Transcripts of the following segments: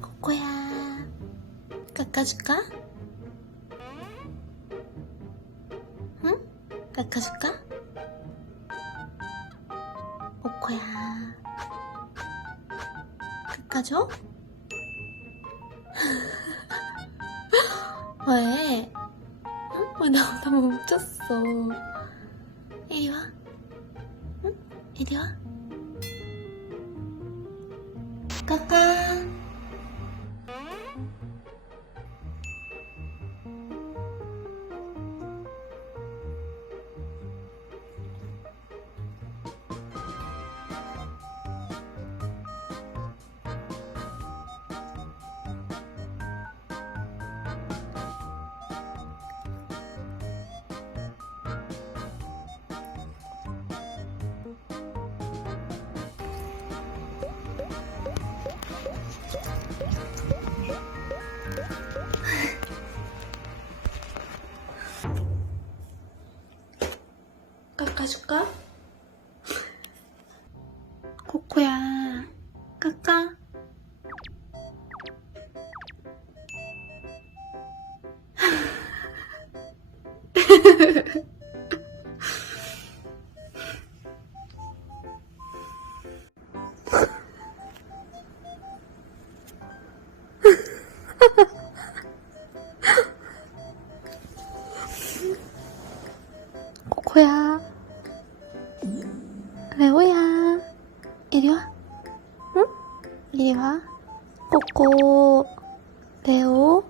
코코야, 깎아줄까? 응? 깎아줄까? 코코야, 깎아줘? 왜? 응? 왜 나보다 멈췄어? 이리 와. 응? 이리 와. 까까. Thank you. 깎아줄까? 코코야, 깎아. 레오야, 이리 와. 응? 이리 와. 코코, 레오,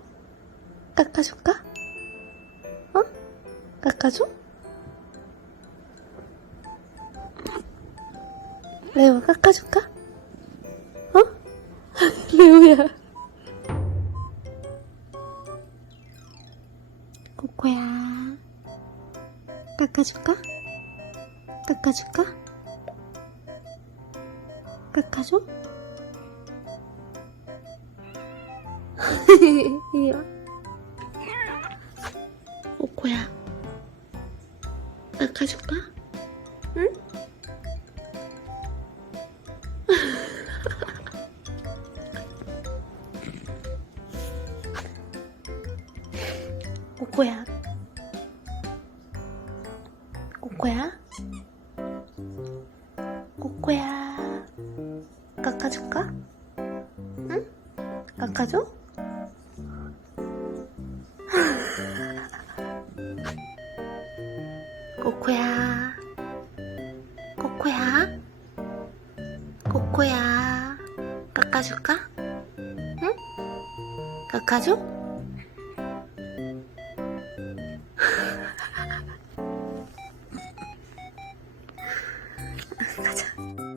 깎아줄까? 어? 깎아줘? 레오 깎아줄까? 어? 레오야. 코코야. 깎아줄까? 깎아줄까? 와. 코코야. 깎아줄까? 응? 코코야. 코코야? 코코야. 깎아줄까? 응? 깎아줘? 코코야 코코야 코코야 깎아줄까? 응? 깎아줘? 가자